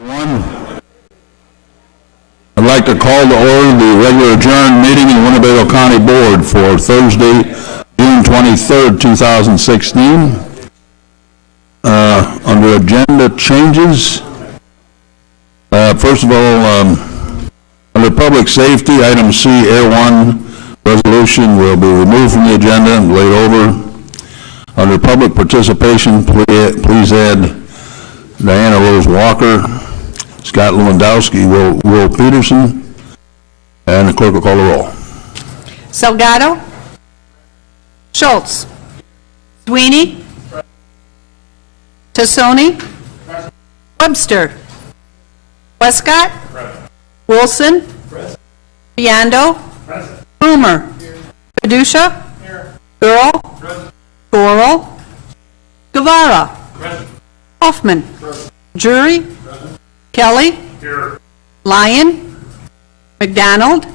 I'd like to call to order the regular adjourned meeting in Winnebago County Board for Thursday, June 23rd, 2016. Under agenda changes, first of all, under public safety, item C, Air 1 resolution will be removed from the agenda and laid over. Under public participation, please add Diana Rose Walker, Scott Lewandowski, Will Peterson, and the clerk will call the roll. Salgado, Schultz, Sweeney, Tassoni, Webster, Westcott, Wilson, Biondo, Boomer, Padusha, Earl, Goral, Guevara, Hoffman, Drury, Kelly, Lyon, McDonald,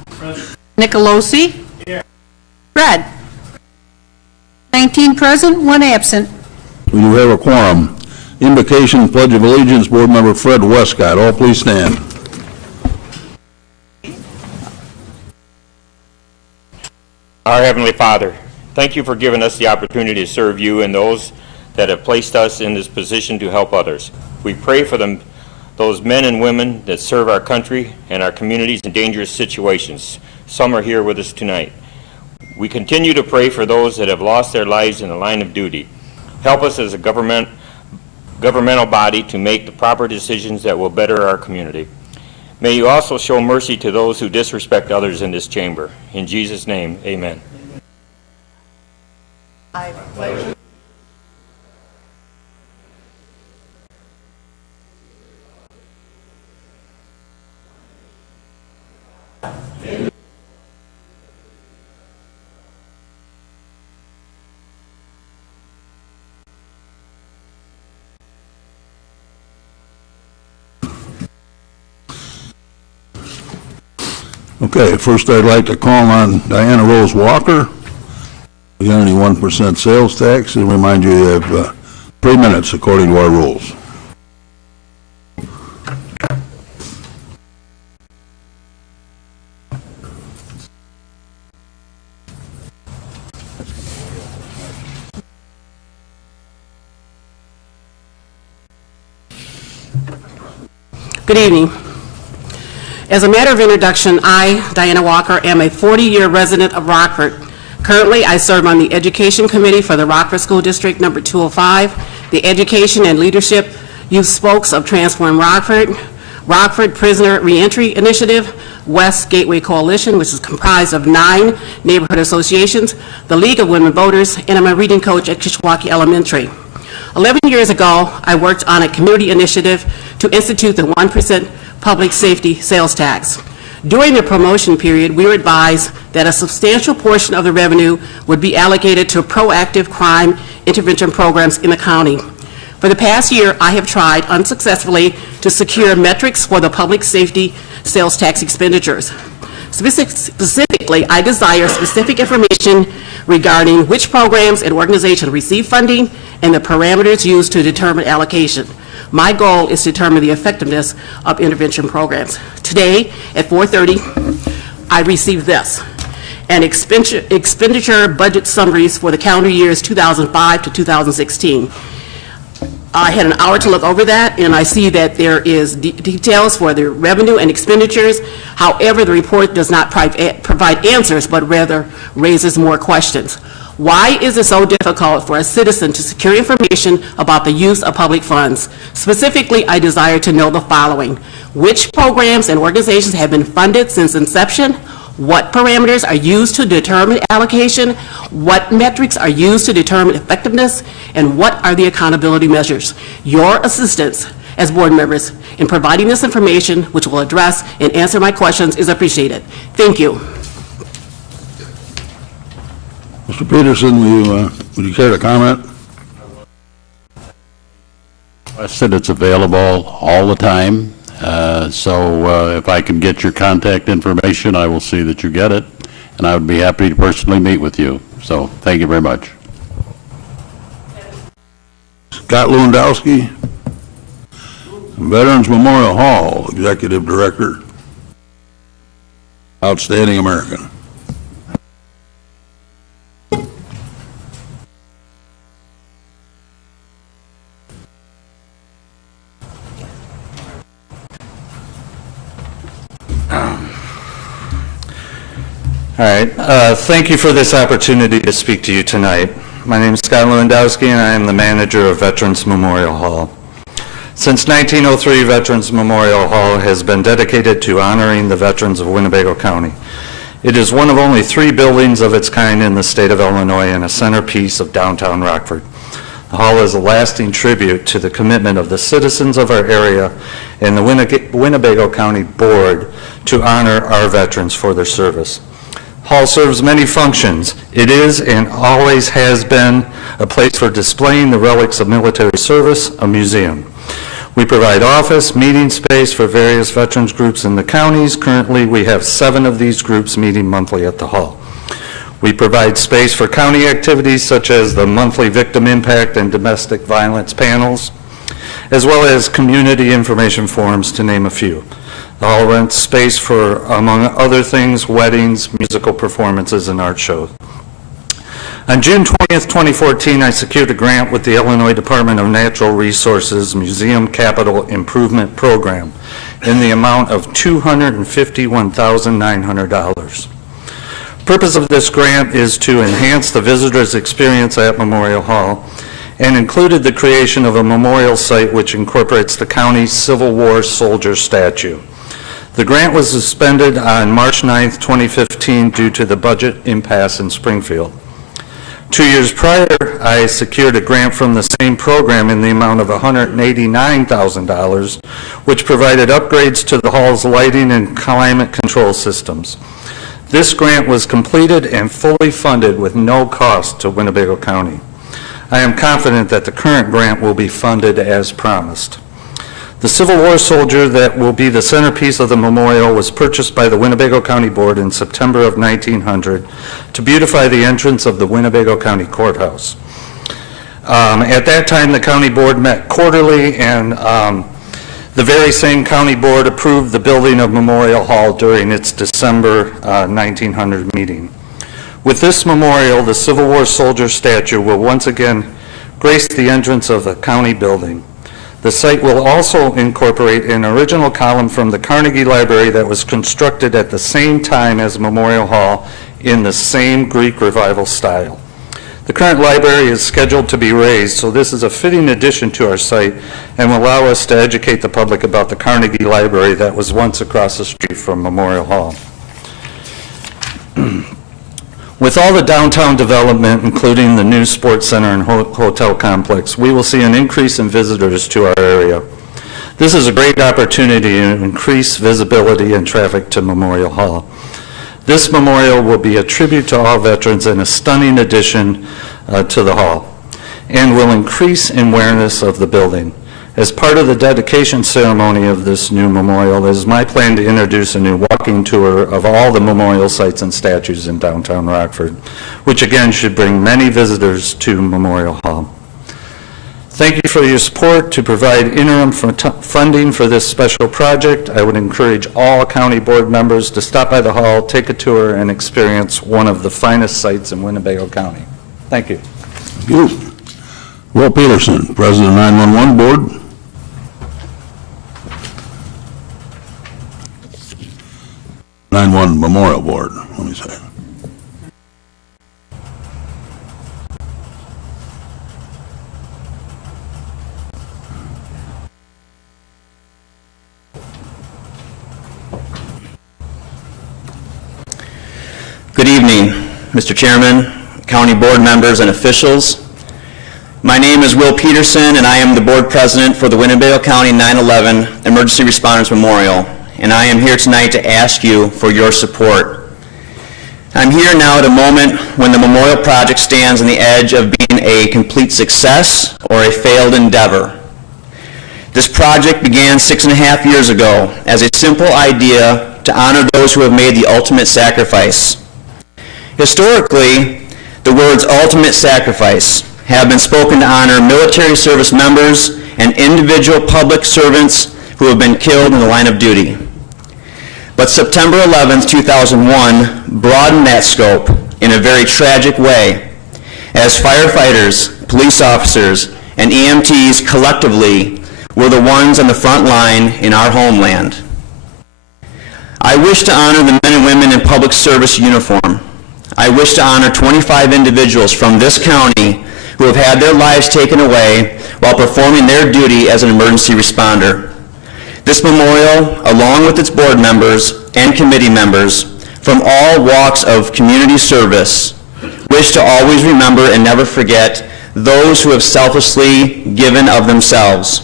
Nicolosi, Fred. 19 present, 1 absent. We do have a quorum. Invocation, Pledge of Allegiance, Board Member Fred Westcott. All please stand. Our Heavenly Father, thank you for giving us the opportunity to serve you and those that have placed us in this position to help others. We pray for them, those men and women that serve our country and our communities in dangerous situations. Some are here with us tonight. We continue to pray for those that have lost their lives in the line of duty. Help us as a governmental body to make the proper decisions that will better our community. May you also show mercy to those who disrespect others in this chamber. In Jesus' name, amen. I pledge. Okay, first I'd like to call on Diana Rose Walker. We got any 1% sales tax, and remind you you have 3 minutes according to our rules. Good evening. As a matter of introduction, I, Diana Walker, am a 40-year resident of Rockford. Currently, I serve on the Education Committee for the Rockford School District number 205, the Education and Leadership Youth Spokes of Transform Rockford, Rockford Prisoner Reentry Initiative, West Gateway Coalition, which is comprised of 9 neighborhood associations, the League of Women Voters, and I'm a reading coach at Kishwaukee Elementary. 11 years ago, I worked on a community initiative to institute the 1% public safety sales tax. During the promotion period, we were advised that a substantial portion of the revenue would be allocated to proactive crime intervention programs in the county. For the past year, I have tried unsuccessfully to secure metrics for the public safety sales tax expenditures. Specifically, I desire specific information regarding which programs and organizations receive funding and the parameters used to determine allocation. My goal is to determine the effectiveness of intervention programs. Today, at 4:30, I received this, an expenditure budget summaries for the calendar years 2005 to 2016. I had an hour to look over that, and I see that there is details for the revenue and expenditures. However, the report does not provide answers, but rather raises more questions. Why is it so difficult for a citizen to secure information about the use of public funds? Specifically, I desire to know the following. Which programs and organizations have been funded since inception? What parameters are used to determine allocation? What metrics are used to determine effectiveness? And what are the accountability measures? Your assistance as board members in providing this information, which will address and answer my questions, is appreciated. Thank you. Mr. Peterson, would you care to comment? I said it's available all the time, so if I can get your contact information, I will see that you get it, and I would be happy to personally meet with you. So thank you very much. Scott Lewandowski? Veterans Memorial Hall, Executive Director, Outstanding American. All right. Thank you for this opportunity to speak to you tonight. My name is Scott Lewandowski, and I am the manager of Veterans Memorial Hall. Since 1903, Veterans Memorial Hall has been dedicated to honoring the veterans of Winnebago County. It is one of only 3 buildings of its kind in the state of Illinois and a centerpiece of downtown Rockford. The hall is a lasting tribute to the commitment of the citizens of our area and the Winnebago County Board to honor our veterans for their service. Hall serves many functions. It is and always has been a place for displaying the relics of military service, a museum. We provide office, meeting space for various veterans groups in the counties. Currently, we have 7 of these groups meeting monthly at the hall. We provide space for county activities such as the monthly victim impact and domestic violence panels, as well as community information forums, to name a few. The hall rents space for, among other things, weddings, musical performances, and art shows. On June 20th, 2014, I secured a grant with the Illinois Department of Natural Resources Museum Capital Improvement Program in the amount of $251,900. The purpose of this grant is to enhance the visitor's experience at Memorial Hall and included the creation of a memorial site which incorporates the county's Civil War soldier statue. The grant was suspended on March 9th, 2015 due to the budget impasse in Springfield. 2 years prior, I secured a grant from the same program in the amount of $189,000, which provided upgrades to the hall's lighting and climate control systems. This grant was completed and fully funded with no cost to Winnebago County. I am confident that the current grant will be funded as promised. The Civil War soldier that will be the centerpiece of the memorial was purchased by the Winnebago County Board in September of 1900 to beautify the entrance of the Winnebago County Courthouse. At that time, the county board met quarterly, and the very same county board approved the building of Memorial Hall during its December 1900 meeting. With this memorial, the Civil War soldier statue will once again grace the entrance of the county building. The site will also incorporate an original column from the Carnegie Library that was constructed at the same time as Memorial Hall in the same Greek Revival style. The current library is scheduled to be raised, so this is a fitting addition to our site and will allow us to educate the public about the Carnegie Library that was once across the street from Memorial Hall. With all the downtown development, including the new sports center and hotel complex, we will see an increase in visitors to our area. This is a great opportunity to increase visibility and traffic to Memorial Hall. This memorial will be a tribute to all veterans and a stunning addition to the hall, and will increase awareness of the building. As part of the dedication ceremony of this new memorial, it is my plan to introduce a new walking tour of all the memorial sites and statues in downtown Rockford, which again should bring many visitors to Memorial Hall. Thank you for your support to provide interim funding for this special project. I would encourage all county board members to stop by the hall, take a tour, and experience one of the finest sites in Winnebago County. Thank you. Thank you. Will Peterson, President of 911 Board. Memorial Board, let me say. Good evening, Mr. Chairman, County Board members, and officials. My name is Will Peterson, and I am the Board President for the Winnebago County 9/11 Emergency Responders Memorial, and I am here tonight to ask you for your support. I'm here now at a moment when the memorial project stands on the edge of being a complete success or a failed endeavor. This project began 6.5 years ago as a simple idea to honor those who have made the ultimate sacrifice. Historically, the words ultimate sacrifice have been spoken to honor military service members and individual public servants who have been killed in the line of duty. But September 11, 2001 broadened that scope in a very tragic way, as firefighters, police officers, and EMTs collectively were the ones on the front line in our homeland. I wish to honor the men and women in public service uniform. I wish to honor 25 individuals from this county who have had their lives taken away while performing their duty as an emergency responder. This memorial, along with its board members and committee members from all walks of community service, wish to always remember and never forget those who have selflessly given of themselves.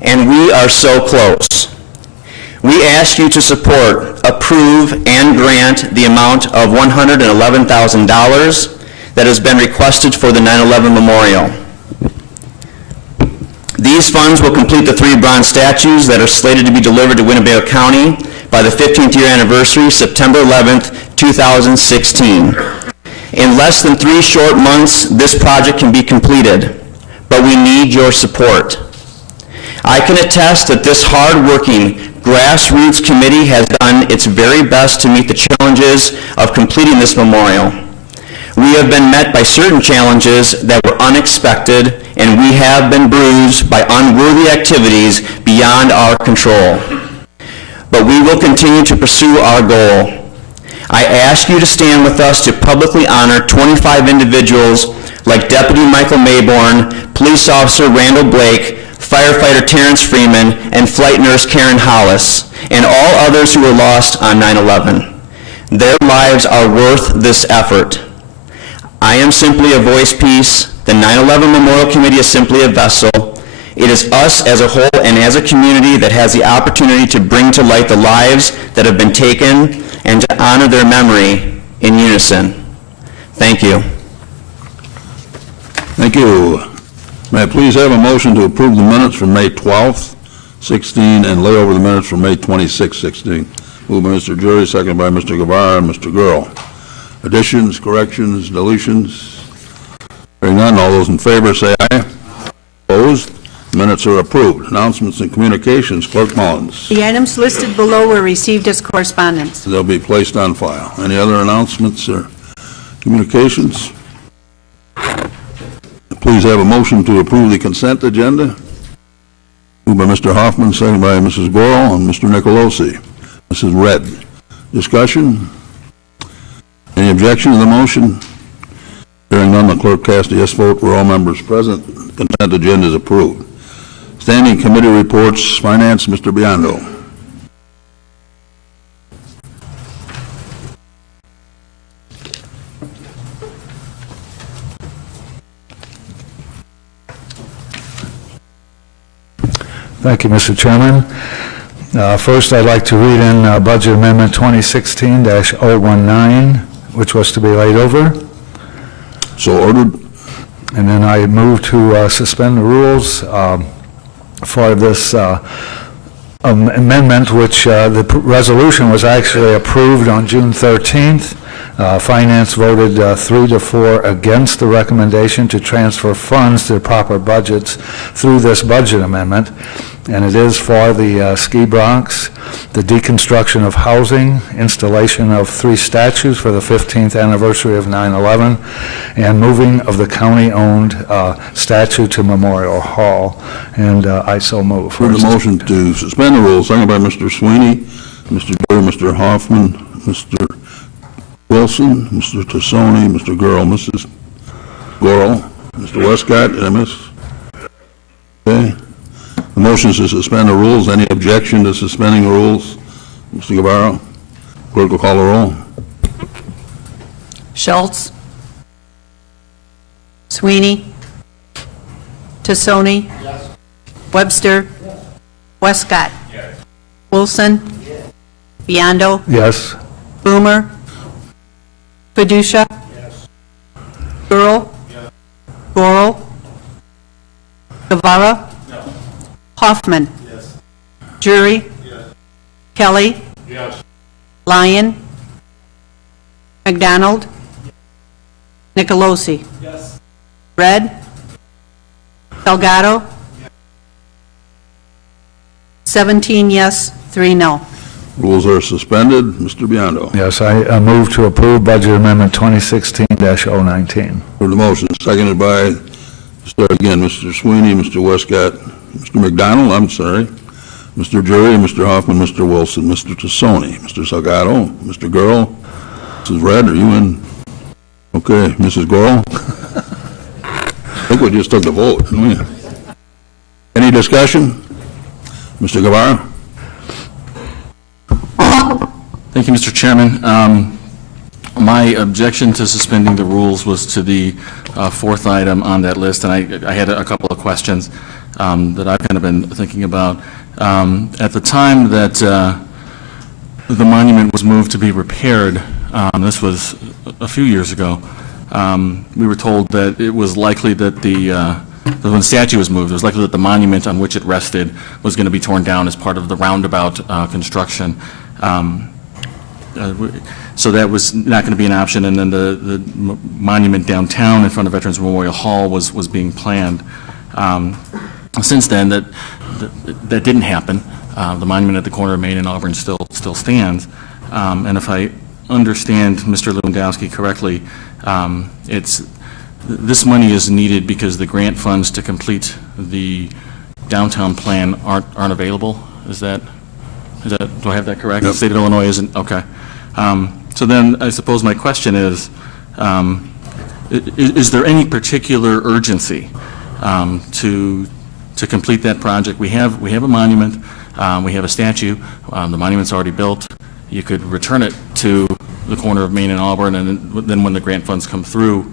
And we are so close. We ask you to support, approve, and grant the amount of $111,000 that has been requested for the 9/11 memorial. These funds will complete the 3 bronze statues that are slated to be delivered to Winnebago County by the 15th year anniversary, September 11th, 2016. In less than 3 short months, this project can be completed, but we need your support. I can attest that this hard-working grassroots committee has done its very best to meet the challenges of completing this memorial. We have been met by certain challenges that were unexpected, and we have been bruised by unworthy activities beyond our control. But we will continue to pursue our goal. I ask you to stand with us to publicly honor 25 individuals like Deputy Michael Mayborn, Police Officer Randall Blake, Firefighter Terrence Freeman, and Flight Nurse Karen Hollis, and all others who were lost on 9/11. Their lives are worth this effort. I am simply a voice piece. The 9/11 Memorial Committee is simply a vessel. It is us as a whole and as a community that has the opportunity to bring to light the lives that have been taken and to honor their memory in unison. Thank you. Thank you. May I please have a motion to approve the minutes from May 12th, 16, and lay over the minutes from May 26th, 16. Moved by Mr. Jury, seconded by Mr. Guevara and Mr. Gurl. Additions, corrections, deletions? Hearing none, all those in favor say aye. Opposed? Minutes are approved. Announcements and communications, Clerk Mullins. The items listed below were received as correspondence. They'll be placed on file. Any other announcements or communications? Please have a motion to approve the consent agenda. Moved by Mr. Hoffman, seconded by Mrs. Gorel and Mr. Nicolosi. This is read. Discussion? Any objection to the motion? Hearing none, the clerk cast a yes vote for all members present. Consent agenda is approved. Standing committee reports, Finance, Mr. Biondo. Thank you, Mr. Chairman. First, I'd like to read in Budget Amendment 2016-019, which was to be laid over. So ordered. And then I move to suspend the rules for this amendment, which the resolution was actually approved on June 13th. Finance voted 3-4 against the recommendation to transfer funds to the proper budgets through this budget amendment, and it is for the ski broncs, the deconstruction of housing, installation of 3 statues for the 15th anniversary of 9/11, and moving of the county-owned statue to Memorial Hall, and I so move. For the motion to suspend the rules, seconded by Mr. Sweeney, Mr. Joy, Mr. Hoffman, Mr. Wilson, Mr. Tassoni, Mr. Gurl, Mrs. Gorel, Mr. Westcott, did I miss? Okay. The motion is to suspend the rules. Any objection to suspending the rules? Mr. Guevara, clerk will call the roll. Schultz. Sweeney. Tassoni. Webster. Westcott. Wilson. Biondo. Yes. Boomer. Fiducia. Gurl. Gorel. Guevara. Hoffman. Jury. Kelly. Lyon. McDonald. Nicolosi. Red. Delgado. 17 yes, 3 no. Rules are suspended. Mr. Biondo. Yes, I move to approve Budget Amendment 2016-019. For the motion, seconded by, start again, Mr. Sweeney, Mr. Westcott, Mr. McDonald, I'm sorry, Mr. Jury, Mr. Hoffman, Mr. Wilson, Mr. Tassoni, Mr. Salgado, Mr. Gurl, Mrs. Red, are you in? Okay, Mrs. Gurl? I think we just took the vote, didn't we? Any discussion? Mr. Guevara? Thank you, Mr. Chairman. My objection to suspending the rules was to the fourth item on that list, and I had a couple of questions that I've kind of been thinking about. At the time that the monument was moved to be repaired, this was a few years ago, we were told that it was likely that when the statue was moved, it was likely that the monument on which it rested was going to be torn down as part of the roundabout construction. So that was not going to be an option, and then the monument downtown in front of Veterans Memorial Hall was being planned. Since then, that didn't happen. The monument at the corner of Main and Auburn still stands, and if I understand Mr. Lewandowski correctly, this money is needed because the grant funds to complete the downtown plan aren't available. Do I have that correct? Yep. The state of Illinois isn't, okay. So then I suppose my question is there any particular urgency to complete that project? We have a monument, we have a statue, the monument's already built. You could return it to the corner of Main and Auburn, and then when the grant funds come through,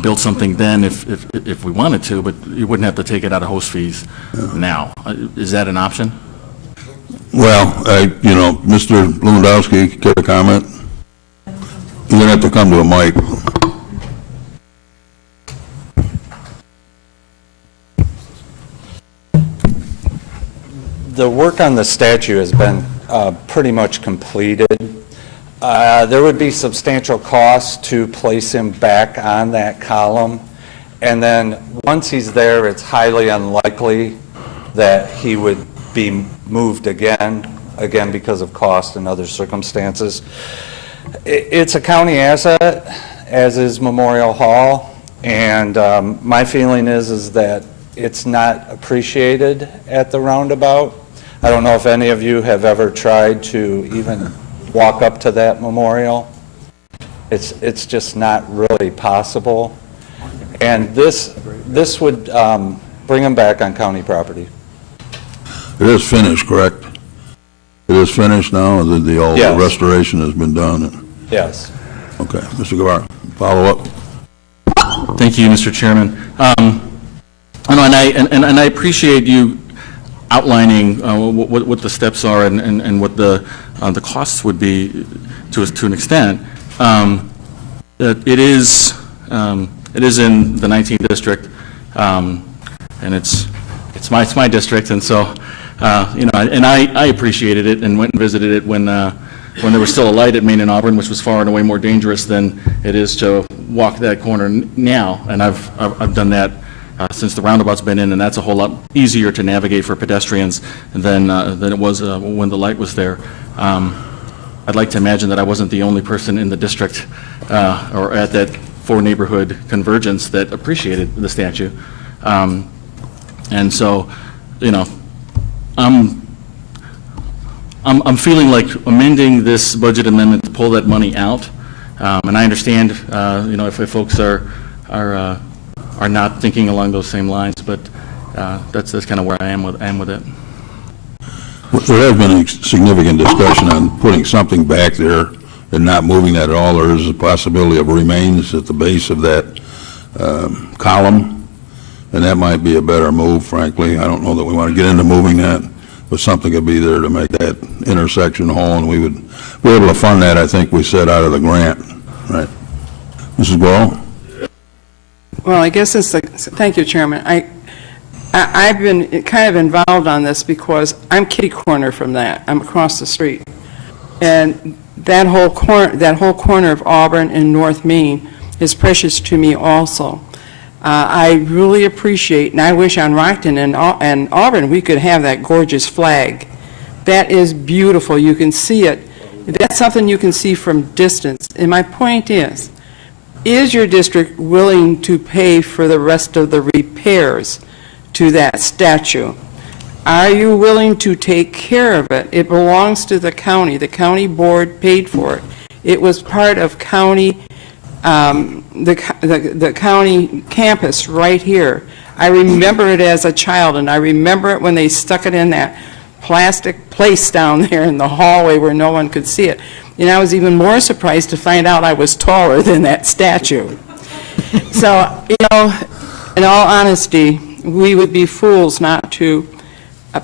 build something then if we wanted to, but you wouldn't have to take it out of host fees now. Is that an option? Well, Mr. Lewandowski, care to comment? You're going to have to come to a mic. The work on the statue has been pretty much completed. There would be substantial costs to place him back on that column. And then once he's there, it's highly unlikely that he would be moved again because of cost and other circumstances. It's a county asset, as is Memorial Hall, and my feeling is that it's not appreciated at the roundabout. I don't know if any of you have ever tried to even walk up to that memorial. It's just not really possible. And this would bring them back on county property. It is finished, correct? It is finished now, all the Yes. restoration has been done? Yes. Okay, Mr. Guevara, follow up? Thank you, Mr. Chairman. And I appreciate you outlining what the steps are and what the costs would be to an extent. It is in the 19th district, and it's my district, and so and I appreciated it and went and visited it when there was still a light at Main and Auburn, which was far and away more dangerous than it is to walk that corner now, and I've done that since the roundabout's been in, and that's a whole lot easier to navigate for pedestrians than it was when the light was there. I'd like to imagine that I wasn't the only person in the district or at that four-neighborhood convergence that appreciated the statue. And so, I'm feeling like amending this budget amendment to pull that money out. And I understand, if folks are not thinking along those same lines, but that's kind of where I am with it. There has been a significant discussion on putting something back there and not moving that at all. There is a possibility of remains at the base of that column, and that might be a better move, frankly. I don't know that we want to get into moving that, but something could be there to make that intersection whole, and we would be able to fund that, I think we said, out of the grant, right? Mrs. Gall? Well, I guess thank you, Chairman. I've been kind of involved on this because I'm kitty corner from that. I'm across the street. And that whole corner of Auburn and North Main is precious to me also. I really appreciate, and I wish on Rockton and Auburn, we could have that gorgeous flag. That is beautiful. You can see it. That's something you can see from distance. And my point is your district willing to pay for the rest of the repairs to that statue? Are you willing to take care of it? It belongs to the county. The county board paid for it. It was part of county, the county campus right here. I remember it as a child, and I remember it when they stuck it in that plastic place down there in the hallway where no one could see it. And I was even more surprised to find out I was taller than that statue. So, you know, in all honesty, we would be fools not to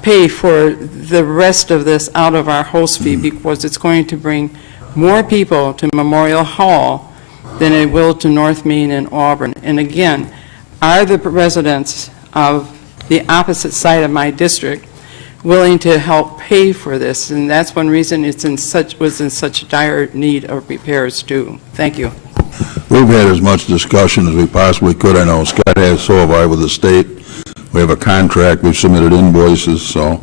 pay for the rest of this out of our host fee, because it's going to bring more people to Memorial Hall than it will to North Main and Auburn. And again, are the residents of the opposite side of my district willing to help pay for this? And that's one reason was in such dire need of repairs too. Thank you. We've had as much discussion as we possibly could. I know Scott has, so have I, with the state. We have a contract, we've submitted invoices, so,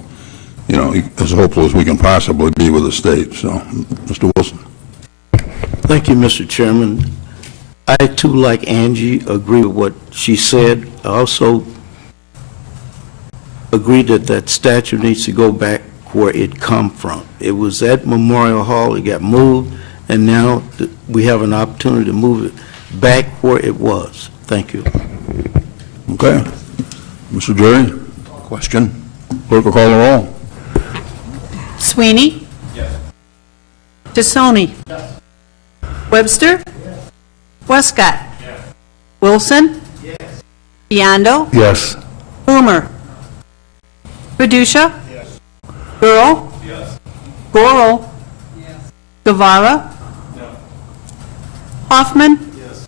you know, as hopeful as we can possibly be with the state. So, Mr. Wilson. Thank you, Mr. Chairman. I, too, like Angie, agree with what she said. I also agree that that statue needs to go back where it come from. It was at Memorial Hall, it got moved, and now we have an opportunity to move it back where it was. Thank you. Okay. Mr. Jerry? Question. Clerk will call the roll. Sweeney? Yes. Tassoni? Yes. Webster? Yes. Westcott? Yes. Wilson? Yes. Biondo? Yes. Boomer? Padusha? Yes. Earl? Yes. Goro? Yes. Guevara? No. Hoffman? Yes.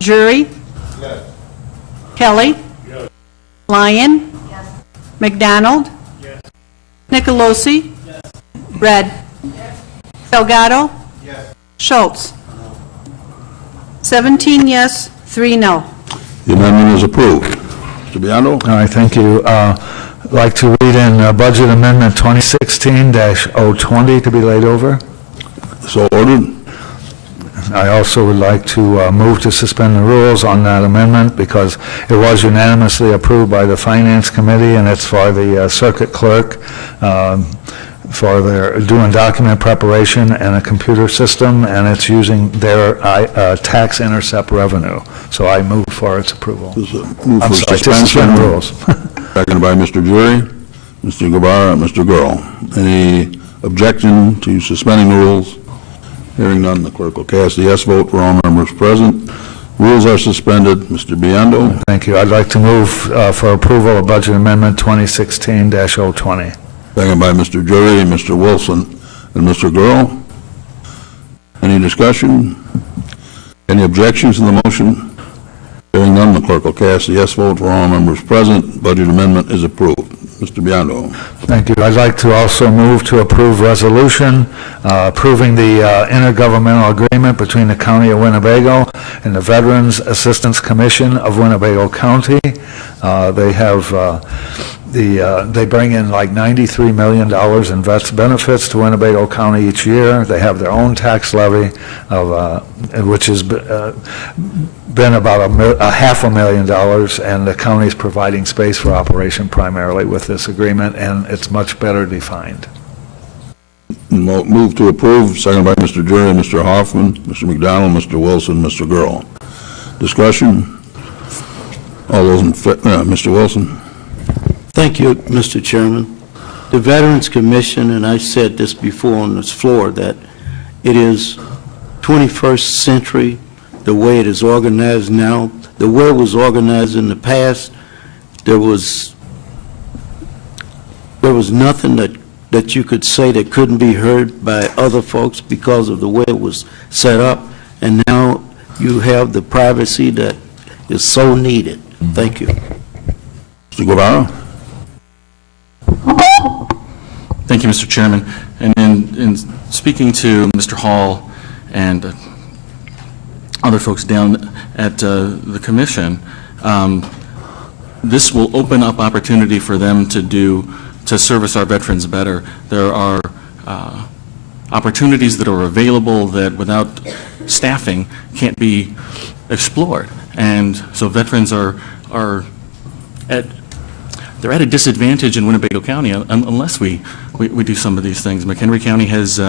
Jury? Yes. Kelly? Yes. Lyon? Yes. McDonald? Yes. Nicolosi? Yes. Red? Yes. Delgado? Yes. Schultz? No. 17 yes, 3 no. The amendment is approved. Mr. Biondo? All right, thank you. I'd like to read in Budget Amendment 2016-020 to be laid over. So ordered. I also would like to move to suspend the rules on that amendment because it was unanimously approved by the Finance Committee, and it's for the circuit clerk for their doing document preparation and a computer system, and it's using their tax intercept revenue. So I move for its approval. This is a move I'm for sorry, to suspension. suspend rules. Seconded by Mr. Jury, Mr. Guevara, and Mr. Gurl. Any objection to suspending rules? Hearing none, the clerk will cast the yes vote for all members present. Rules are suspended. Mr. Biondo? Thank you. I'd like to move for approval of Budget Amendment 2016-020. Seconded by Mr. Jury, Mr. Wilson, and Mr. Gurl. Any discussion? Any objections to the motion? Hearing none, the clerk will cast the yes vote for all members present. Budget amendment is approved. Mr. Biondo. Thank you. I'd like to also move to approve resolution approving the intergovernmental agreement between the County of Winnebago and the Veterans Assistance Commission of Winnebago County. They have they bring in like $93 million in vets benefits to Winnebago County each year. They have their own tax levy of which has been about $500,000, and the county is providing space for operation primarily with this agreement, and it's much better defined. Move to approve, seconded by Mr. Jury, Mr. Hoffman, Mr. McDonald, Mr. Wilson, Mr. Gurl. Discussion? All those in favor, Mr. Wilson? Thank you, Mr. Chairman. The Veterans Commission, and I said this before on this floor, that it is 21st century, the way it is organized now. The way it was organized in the past, there was nothing that you could say that couldn't be heard by other folks because of the way it was set up, and now you have the privacy that is so needed. Thank you. Mr. Guevara? Thank you, Mr. Chairman. And in speaking to Mr. Hall and other folks down at the commission, this will open up opportunity for them to service our veterans better. There are opportunities that are available that without staffing can't be explored. And so veterans are at a disadvantage in Winnebago County unless we do some of these things. McHenry County has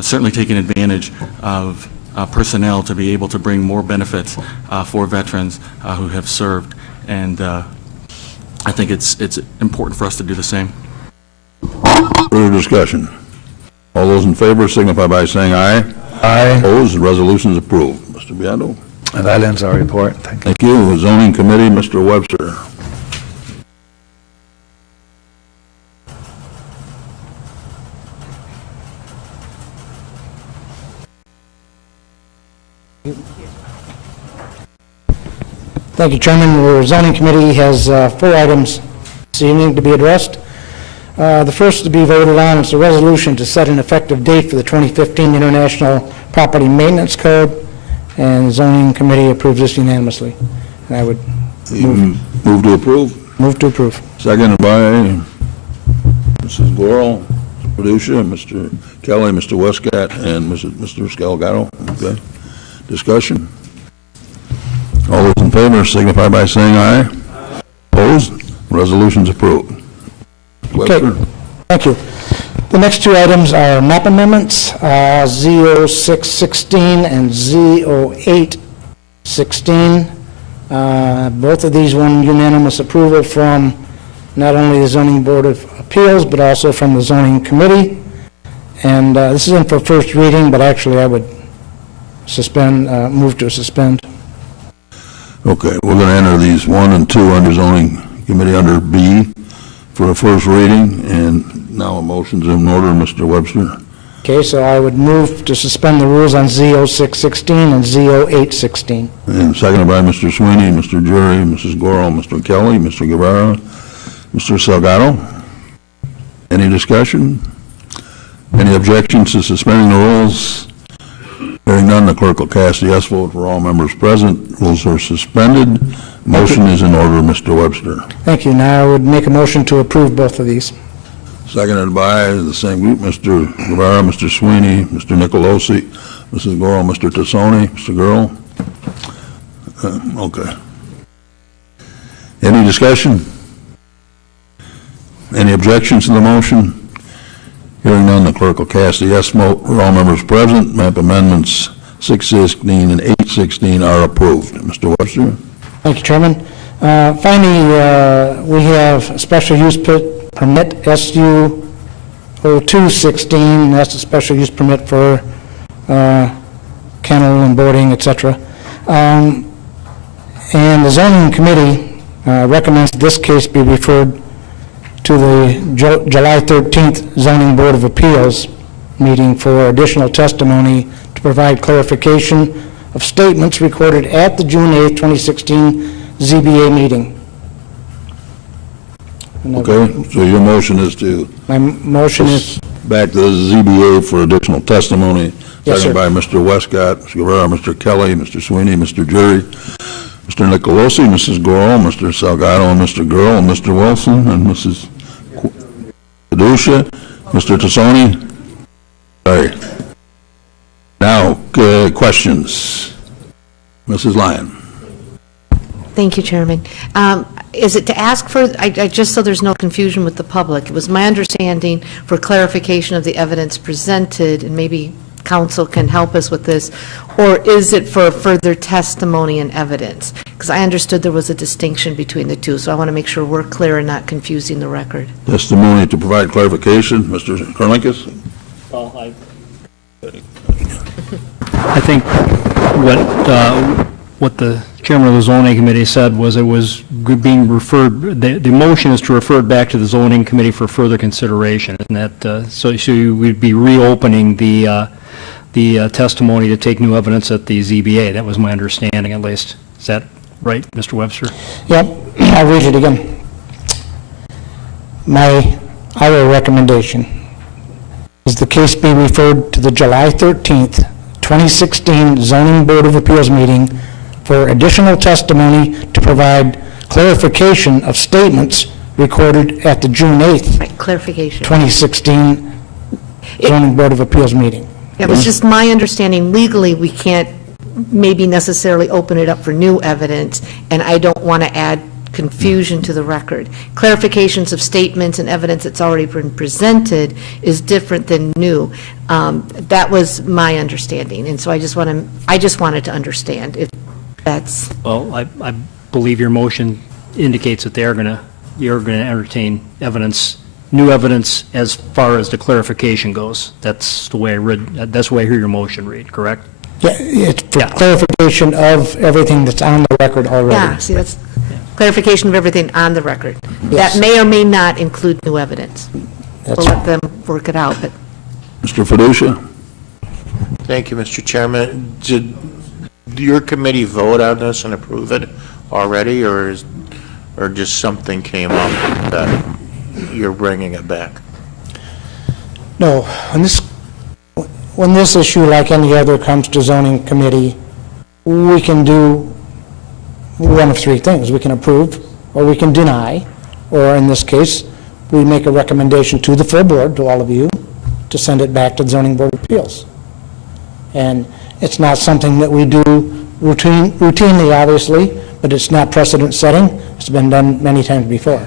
certainly taken advantage of personnel to be able to bring more benefits for veterans who have served. And I think it's important for us to do the same. Further discussion? All those in favor signify by saying aye. Aye. Opposed, the resolution is approved. Mr. Beato? And that ends our report. Thank you. Thank you. Zoning Committee, Mr. Webster. Thank you, Chairman. The zoning committee has 4 items this evening to be addressed. The first to be voted on is a resolution to set an effective date for the 2015 International Property Maintenance Code, and the zoning committee approves this unanimously. And I would Move to approve. move to approve. Seconded by Mrs. Goral, Mr. Paducah, Mr. Kelly, Mr. Westcott, and Mr. Scalgato. Okay. Discussion? All those in favor signify by saying aye. Opposed? Resolution's approved. Webster? Thank you. The next 2 items are map amendments, Z0616 and Z0816. Both of these won unanimous approval from not only the Zoning Board of Appeals, but also from the Zoning Committee. And this is in for first reading, but actually I would move to suspend. Okay, we're going to enter these 1 and 2 under zoning committee under B for a first reading, and now a motion's in order, Mr. Webster. Okay, so I would move to suspend the rules on Z0616 and Z0816. And seconded by Mr. Sweeney, Mr. Jury, Mrs. Goral, Mr. Kelly, Mr. Guevara, Mr. Salgado. Any discussion? Any objections to suspending the rules? Hearing none, the clerk will cast a yes vote for all members present. Rules are suspended. Motion is in order, Mr. Webster. Thank you. Now I would make a motion to approve both of these. Seconded by the same group, Mr. Guevara, Mr. Sweeney, Mr. Nicolosi, Mrs. Goral, Mr. Tassoni, Mr. Gurl. Okay. Any discussion? Any objections to the motion? Hearing none, the clerk will cast a yes vote for all members present. Map amendments 616 and 816 are approved. Mr. Webster? Thank you, Chairman. Finally, we have a special use permit, SU 0216, that's a special use permit for kennel and boarding, etc. And the zoning committee recommends this case be referred to the July 13th Zoning Board of Appeals meeting for additional testimony to provide clarification of statements recorded at the June 8th, 2016 ZBA meeting. Okay, so your motion is to My motion is, back to the ZBA for additional testimony. Yes, sir. Seconded by Mr. Westcott, Mr. Guevara, Mr. Kelly, Mr. Sweeney, Mr. Jury, Mr. Nicolosi, Mrs. Goral, Mr. Salgado, and Mr. Gurl, and Mr. Wilson, and Mrs. Paducah, Mr. Tassoni. All right. Now, questions? Mrs. Lyon. Thank you, Chairman. Is it to ask for, just so there's no confusion with the public, it was my understanding for clarification of the evidence presented, and maybe council can help us with this, or is it for further testimony and evidence? Because I understood there was a distinction between the two, so I want to make sure we're clear and not confusing the record. Testimony to provide clarification, Mr. Korlinkus? Well, I think what the chairman of the zoning committee said was it was being referred, the motion is to refer it back to the zoning committee for further consideration, and that, so you would be reopening the testimony to take new evidence at the ZBA. That was my understanding, at least. Is that right, Mr. Webster? yep, I'll read it again. Our recommendation is the case be referred to the July 13th, 2016 Zoning Board of Appeals meeting for additional testimony to provide clarification of statements recorded at the June 8th, Right, clarification. 2016 zoning board of appeals meeting. It was just my understanding legally, we can't maybe necessarily open it up for new evidence, and I don't want to add confusion to the record. Clarifications of statements and evidence that's already been presented is different than new. That was my understanding, and so I just wanted to understand if that's, Well, I believe your motion indicates that you're going to entertain evidence, new evidence as far as the clarification goes. That's the way I hear your motion read, correct? Yeah, it's for clarification of everything that's on the record already. yeah, see, that's clarification of everything on the record. Yes. That may or may not include new evidence. That's- We'll let them work it out, but Mr. Fiducia? Thank you, Mr. Chairman. Did your committee vote on this and approve it already, or just something came up that you're bringing it back? No, when this issue, like any other, comes to zoning committee, we can do one of three things. We can approve, or we can deny, or in this case, we make a recommendation to the full board, to all of you, to send it back to the zoning board of appeals. And it's not something that we do routinely, obviously, but it's not precedent setting. It's been done many times before.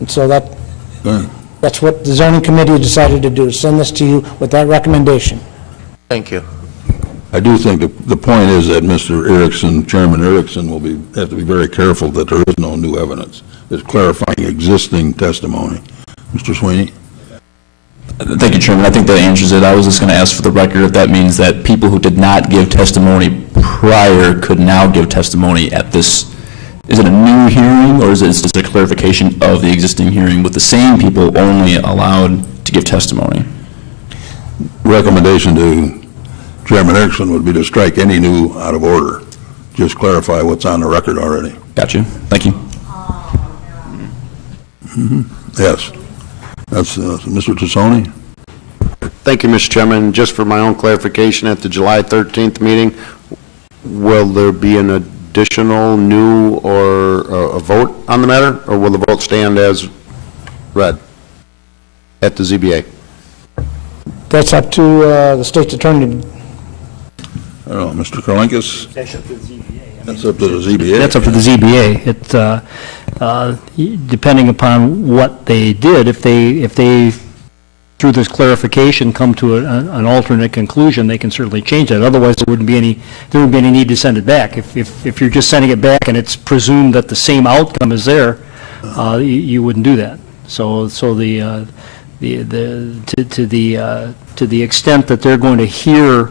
And so that's what the zoning committee decided to do, send this to you with that recommendation. Thank you. I do think the point is that Mr. Erickson, Chairman Erickson, will have to be very careful that there is no new evidence. It's clarifying existing testimony. Mr. Sweeney? Thank you, Chairman. I think that answers it. I was just going to ask for the record if that means that people who did not give testimony prior could now give testimony at this. Is it a new hearing, or is it just a clarification of the existing hearing with the same people only allowed to give testimony? Recommendation to Chairman Erickson would be to strike any new out of order. Just clarify what's on the record already. Gotcha. Thank you. Yes. That's Mr. Tassoni? Thank you, Mr. Chairman. Just for my own clarification, at the July 13th meeting, will there be an additional new or a vote on the matter, or will the vote stand as read at the ZBA? That's up to the state's attorney. I don't know, Mr. Karlinkis? That's up to the ZBA. That's up to the ZBA. That's up to the ZBA. Depending upon what they did, if they, through this clarification, come to an alternate conclusion, they can certainly change that. Otherwise, there wouldn't be any need to send it back. If you're just sending it back and it's presumed that the same outcome is there, you wouldn't do that. So to the extent that they're going to hear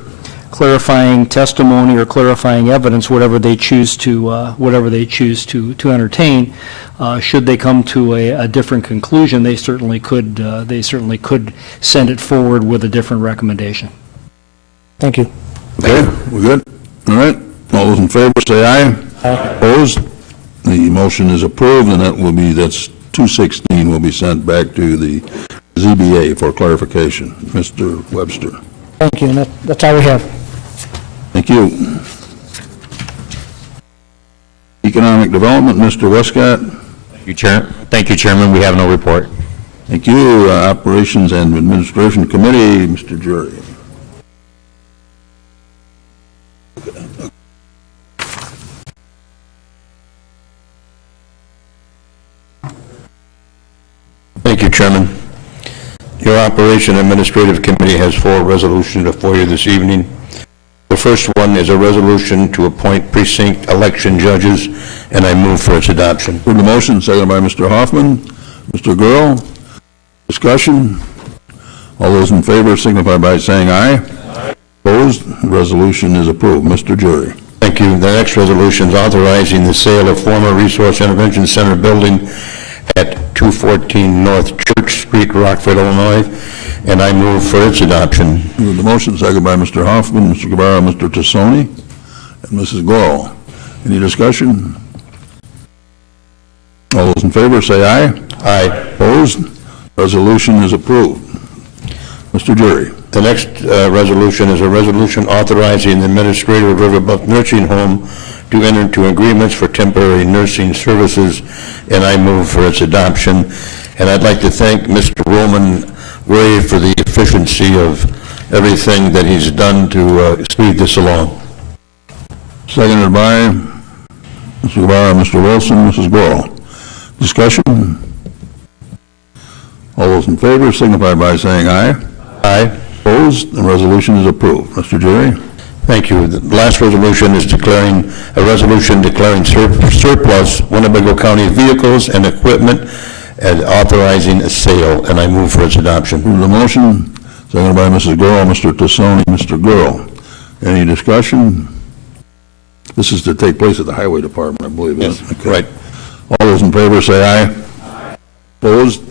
clarifying testimony or clarifying evidence, whatever they choose to entertain, should they come to a different conclusion, they certainly could send it forward with a different recommendation. Thank you. Okay, we're good? All right. All those in favor, say aye. Aye. Opposed? The motion is approved, and that's 216 will be sent back to the ZBA for clarification. Mr. Webster. Thank you, and that's all we have. Thank you. Economic Development, Mr. Westcott. Thank you, Chairman. We have no report. Thank you. Operations and Administration Committee, Mr. Jury. Thank you, Chairman. Your Operation Administrative Committee has 4 resolutions before you this evening. The first one is a resolution to appoint precinct election judges, and I move for its adoption. Heard the motion, seconded by Mr. Hoffman. Mr. Gurl, discussion. All those in favor signify by saying aye. Aye. Opposed? The resolution is approved. Mr. Jury. Thank you. The next resolution is authorizing the sale of former Resource Intervention Center building at 214 North Church Street, Rockford, Illinois, and I move for its adoption. Heard the motion, seconded by Mr. Hoffman, Mr. Guevara, Mr. Tassoni, and Mrs. Gurl. Any discussion? All those in favor say aye. Aye. Opposed? Resolution is approved. Mr. Jury. The next resolution is a resolution authorizing the administrator of Riverbuck Nursing Home to enter into agreements for temporary nursing services, and I move for its adoption. And I'd like to thank Mr. Roman Ray for the efficiency of everything that he's done to speed this along. Seconded by Mr. Guevara, Mr. Wilson, Mrs. Goral. Discussion? All those in favor signify by saying aye. Aye. Opposed? The resolution is approved. Mr. Jerry? Thank you. The last resolution is declaring surplus Winnebago County vehicles and equipment and authorizing a sale, and I move for its adoption. Move the motion. Seconded by Mrs. Goral, Mr. Tassoni, Mr. Goral. Any discussion? This is to take place at the Highway Department, I believe, isn't it? Okay. Right. All those in favor say aye. Aye. Opposed?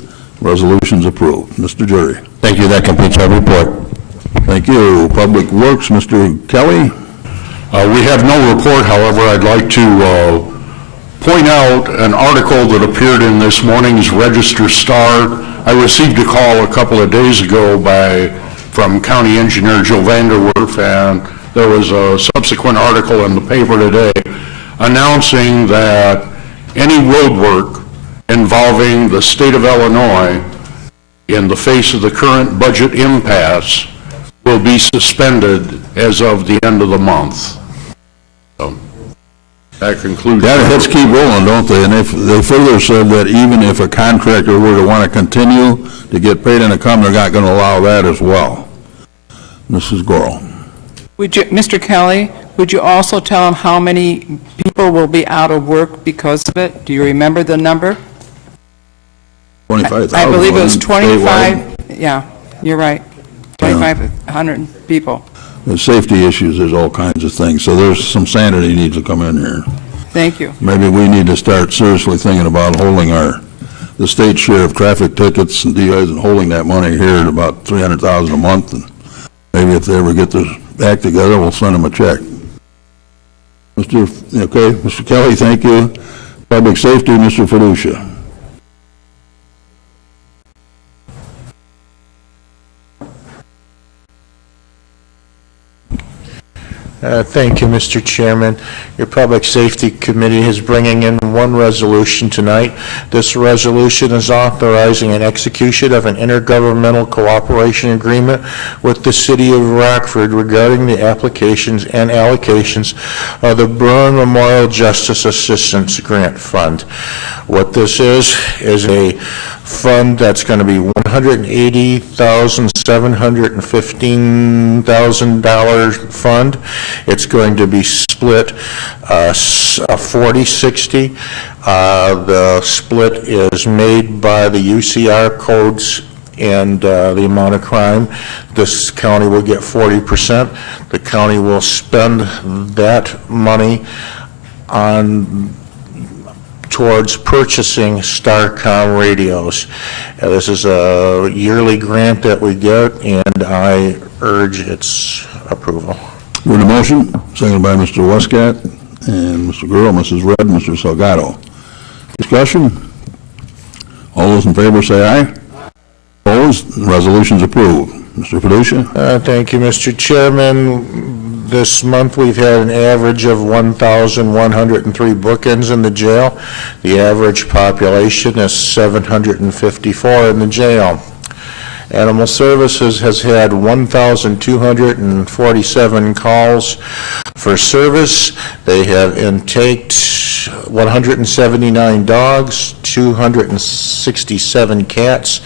Resolution's approved. Mr. Jury. Thank you. That completes our report. Thank you. Public Works, Mr. Kelly. We have no report, however, I'd like to point out an article that appeared in this morning's Register Star. I received a call a couple of days ago from County Engineer Joe Vanderwerf, and there was a subsequent article in the paper today announcing that any road work involving the state of Illinois in the face of the current budget impasse will be suspended as of the end of the month. So that concludes. Yeah, let's keep rolling, don't they? And they further said that even if a contractor were to want to continue to get paid and to come, they're not going to allow that as well. Mrs. Goral. Mr. Kelly, would you also tell them how many people will be out of work because of it? Do you remember the number? 25,000. I believe it was 25, statewide. yeah, you're right, 2,500 people. There's safety issues, there's all kinds of things, so there's some sanity needs to come in here. Thank you. Maybe we need to start seriously thinking about holding the state share of traffic tickets and DUIs and holding that money here at about $300,000 a month, and maybe if they ever get their act together, we'll send them a check. Mr. Kelly, thank you. Public Safety, Mr. Fiducia. Thank you, Mr. Chairman. Your Public Safety Committee is bringing in one resolution tonight. This resolution is authorizing an execution of an intergovernmental cooperation agreement with the City of Rockford regarding the applications and allocations of the Burn Memorial Justice Assistance Grant Fund. What this is a fund that's going to be $180,715,000 fund. It's going to be split 40-60. The split is made by the UCR codes and the amount of crime. This county will get 40%. The county will spend that money towards purchasing Starcom radios. This is a yearly grant that we get, and I urge its approval. With the motion, seconded by Mr. Westcott and Mr. Guerrero, Mrs. Red, Mr. Salgado. Discussion? All those in favor say aye. Opposed? Resolution's approved. Mr. Fiducia? Thank you, Mr. Chairman. This month we've had an average of 1,103 bookings in the jail. The average population is 754 in the jail. Animal Services has had 1,247 calls for service. They have intaked 179 dogs, 267 cats,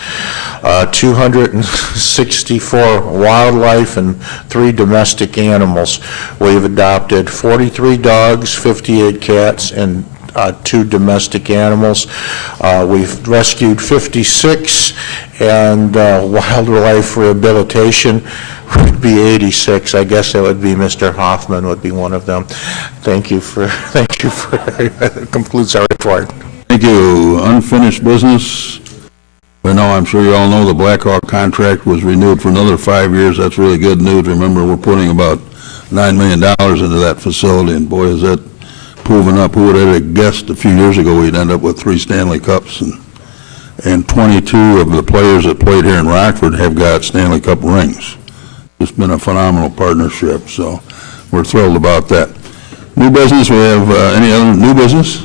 264 wildlife, and 3 domestic animals. We've adopted 43 dogs, 58 cats, and 2 domestic animals. We've rescued 56, and wildlife rehabilitation would be 86. I guess that would be Mr. Hoffman would be one of them. Thank you for that concludes our report. Thank you. Unfinished business. Well, now, I'm sure you all know the Blackhawk contract was renewed for another 5 years. That's really good news. Remember, we're putting about $9 million into that facility, and boy, is that proving up. Who would have guessed a few years ago we'd end up with 3 Stanley Cups, and 22 of the players that played here in Rockford have got Stanley Cup rings. It's been a phenomenal partnership, so we're thrilled about that. New business, we have any other new business?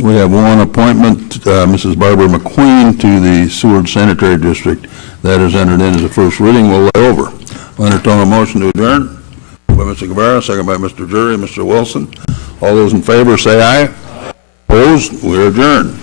We have one appointment, Mrs. Barbara McQueen to the Seward Sanitary District. That is entered in as a first reading. We'll lay over. I'll entertain a motion to adjourn. By Mr. Guevara, second by Mr. Jury, Mr. Wilson. All those in favor, say aye. Opposed? We're adjourned.